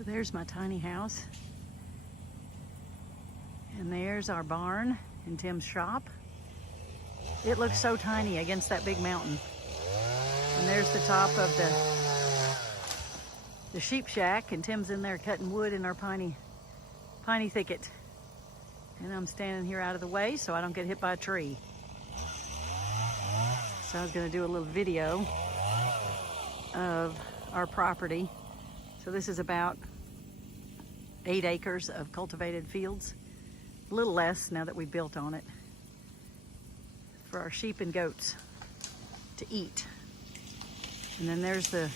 So there's my tiny house. And there's our barn and Tim's shop. It looks so tiny against that big mountain. And there's the top of the sheep shack, and Tim's in there cutting wood in our piney thicket. And I'm standing here out of the way so I don't get hit by a tree. So I was gonna do a little video of our property. So this is about 8 acres of cultivated fields. A little less now that we built on it, for our sheep and goats to eat. And then there's the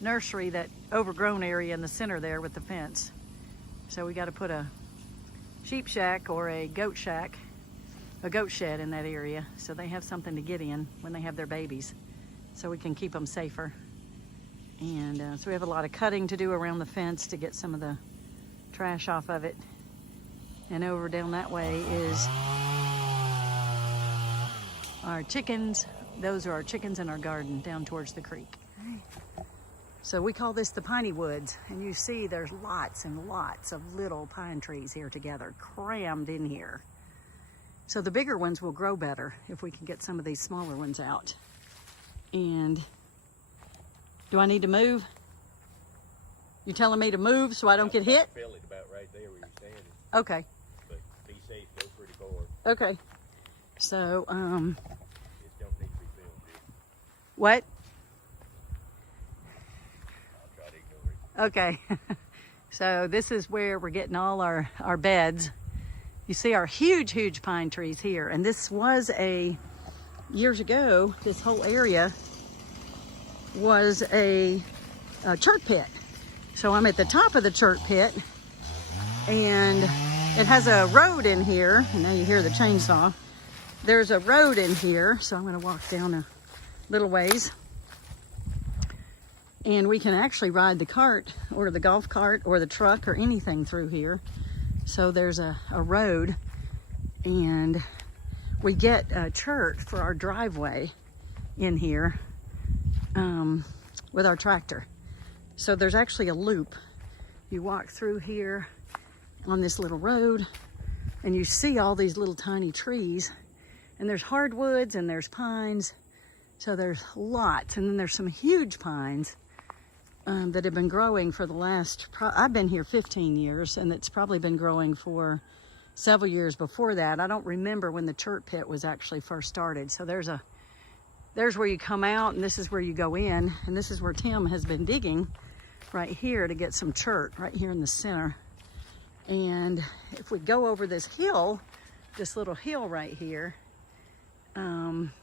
nursery, that overgrown area in the center there with the fence. So we got to put a sheep shack or a goat shed in that area, so they have something to get in when they have their babies, so we can keep them safer. And so we have a lot of cutting to do around the fence to get some of the trash off of it. And over down that way is our chickens. Those are our chickens in our garden down towards the creek. So we call this the piney woods. And you see there's lots and lots of little pine trees here together, crammed in here. So the bigger ones will grow better if we can get some of these smaller ones out. And do I need to move? You telling me to move so I don't get hit? Feel it about right there where you're standing. Okay. But be safe, go pretty forward. Okay. So, It don't need to be filmed, dude. what? I'll try to ignore it. Okay. So this is where we're getting all our beds. You see our huge pine trees here. And this was years ago, this whole area was a chert pit. So I'm at the top of the chert pit, and it has a road in here. And now you hear the chainsaw. There's a road in here, so I'm going to walk down a little ways. And we can actually ride the cart or the golf cart or the truck or anything through here. So there's a road, and we get a chert for our driveway in here with our tractor. So there's actually a loop. You walk through here on this little road, and you see all these little tiny trees, and there's hardwoods and there's pines. So there's lots, and then there's some huge pines that have been growing for the last, I've been here 15 years, and it's probably been growing for several years before that. I don't remember when the chert pit was actually first started. So there's where you come out, and this is where you go in, and this is where Tim has been digging right here to get some chert right here in the center. And if we go over this hill, this little hill right here,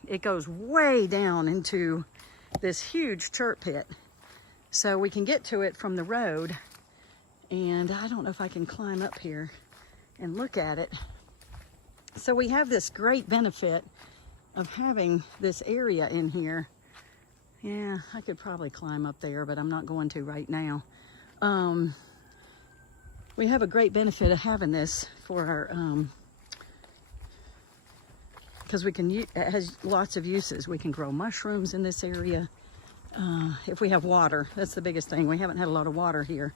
it goes way down into this huge chert pit. So we can get to it from the road, and I don't know if I can climb up here and look at it. So we have this great benefit of having this area in here. Yeah, I could probably climb up there, but I'm not going to right now. We have a great benefit of having this for our, because it has lots of uses. We can grow mushrooms in this area. If we have water, that's the biggest thing. We haven't had a lot of water here.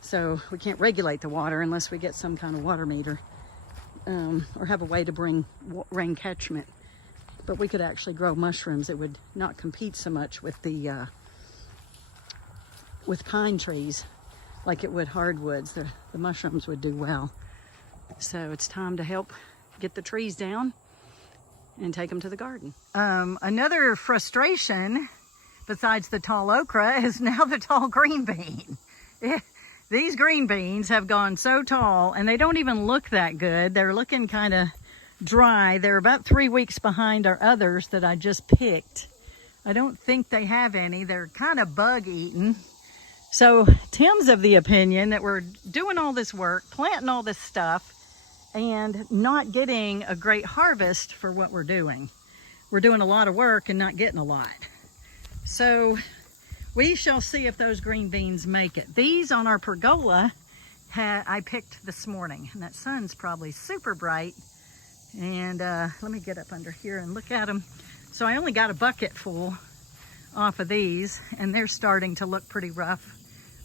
So we can't regulate the water unless we get some kind of water meter, or have a way to bring rain catchment. But we could actually grow mushrooms. It would not compete so much with the with pine trees like it would hardwoods. The mushrooms would do well. So it's time to help get the trees down and take them to the garden. Another frustration besides the tall okra is now the tall green bean. These green beans have gone so tall, and they don't even look that good. They're looking kind of dry. They're about 3 weeks behind our others that I just picked. I don't think they have any. They're kind of bug eaten. So Tim's of the opinion that we're doing all this work, planting all this stuff, and not getting a great harvest for what we're doing. We're doing a lot of work and not getting a lot. So we shall see if those green beans make it. These on our pergola I picked this morning, and that sun's probably super bright. And let me get up under here and look at them. So I only got a bucket full off of these, and they're starting to look pretty rough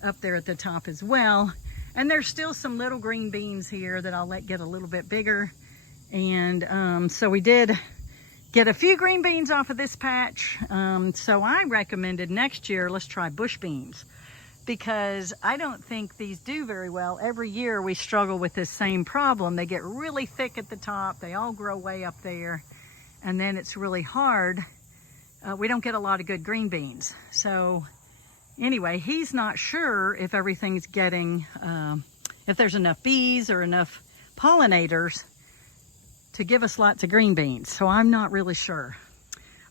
up there at the top as well. And there's still some little green beans here that I'll let get a little bit bigger. And so we did get a few green beans off of this patch. So I recommended next year, let's try bush beans, because I don't think these do very well. Every year we struggle with this same problem. They get really thick at the top. They all grow way up there. And then it's really hard. We don't get a lot of good green beans. So anyway, he's not sure if everything's getting, if there's enough bees or enough pollinators to give us lots of green beans. So I'm not really sure.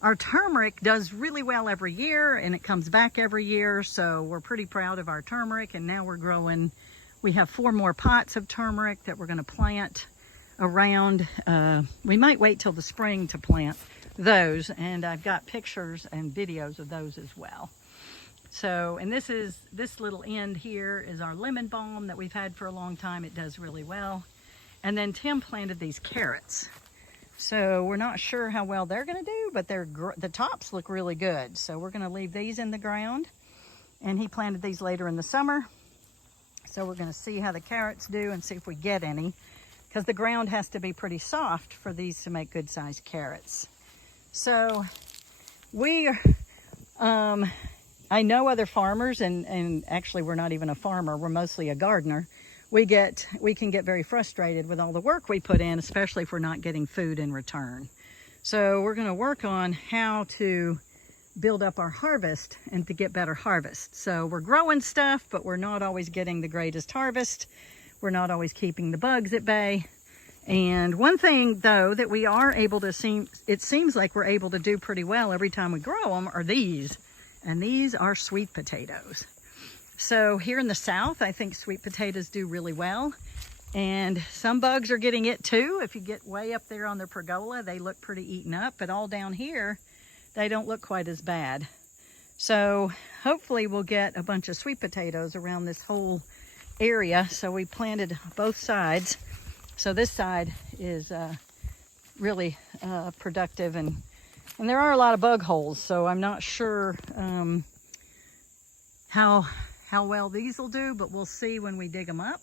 Our turmeric does really well every year, and it comes back every year. So we're pretty proud of our turmeric. And now we're growing, we have 4 more pots of turmeric that we're gonna plant around. We might wait till the spring to plant those, and I've got pictures and videos of those as well. So, and this little end here is our lemon balm that we've had for a long time. It does really well. And then Tim planted these carrots. So we're not sure how well they're gonna do, but the tops look really good. So we're gonna leave these in the ground. And he planted these later in the summer. So we're gonna see how the carrots do and see if we get any, because the ground has to be pretty soft for these to make good sized carrots. So I know other farmers, and actually we're not even a farmer, we're mostly a gardener. We can get very frustrated with all the work we put in, especially if we're not getting food in return. So we're gonna work on how to build up our harvest and to get better harvest. So we're growing stuff, but we're not always getting the greatest harvest. We're not always keeping the bugs at bay. And one thing though that we are able to it seems like we're able to do pretty well every time we grow them are these. And these are sweet potatoes. So here in the South, I think sweet potatoes do really well. And some bugs are getting it too. If you get way up there on the pergola, they look pretty eaten up, but all down here, they don't look quite as bad. So hopefully we'll get a bunch of sweet potatoes around this whole area. So we planted both sides. So this side is really productive, and there are a lot of bug holes. So I'm not sure how well these will do, but we'll see when we dig them up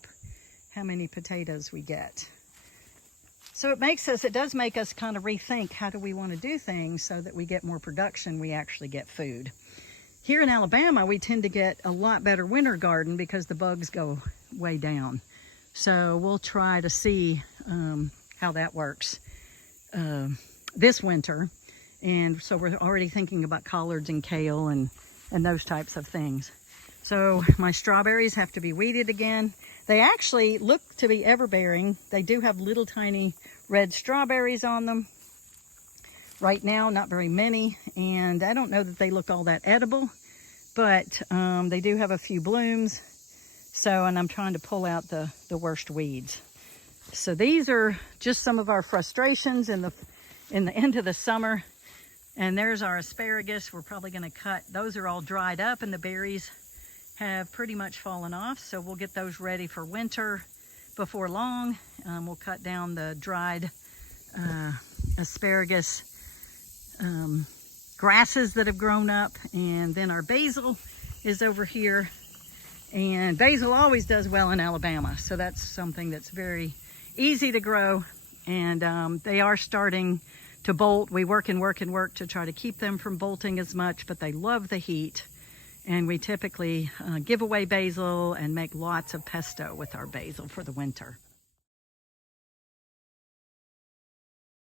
how many potatoes we get. So it does make us kind of rethink, how do we want to do things so that we get more production, we actually get food. Here in Alabama, we tend to get a lot better winter garden because the bugs go way down. So we'll try to see how that works this winter. And so we're already thinking about collards and kale and those types of things. So my strawberries have to be weeded again. They actually look to be everbearing. They do have little tiny red strawberries on them. Right now, not very many. And I don't know that they look all that edible, but they do have a few blooms. So, and I'm trying to pull out the worst weeds. So these are just some of our frustrations in the end of the summer. And there's our asparagus. We're probably gonna cut, those are all dried up and the berries have pretty much fallen off. So we'll get those ready for winter before long. We'll cut down the dried asparagus grasses that have grown up. And then our basil is over here. And basil always does well in Alabama. So that's something that's very easy to grow. And they are starting to bolt. We work and work and work to try to keep them from bolting as much, but they love the heat. And we typically give away basil and make lots of pesto with our basil for the winter.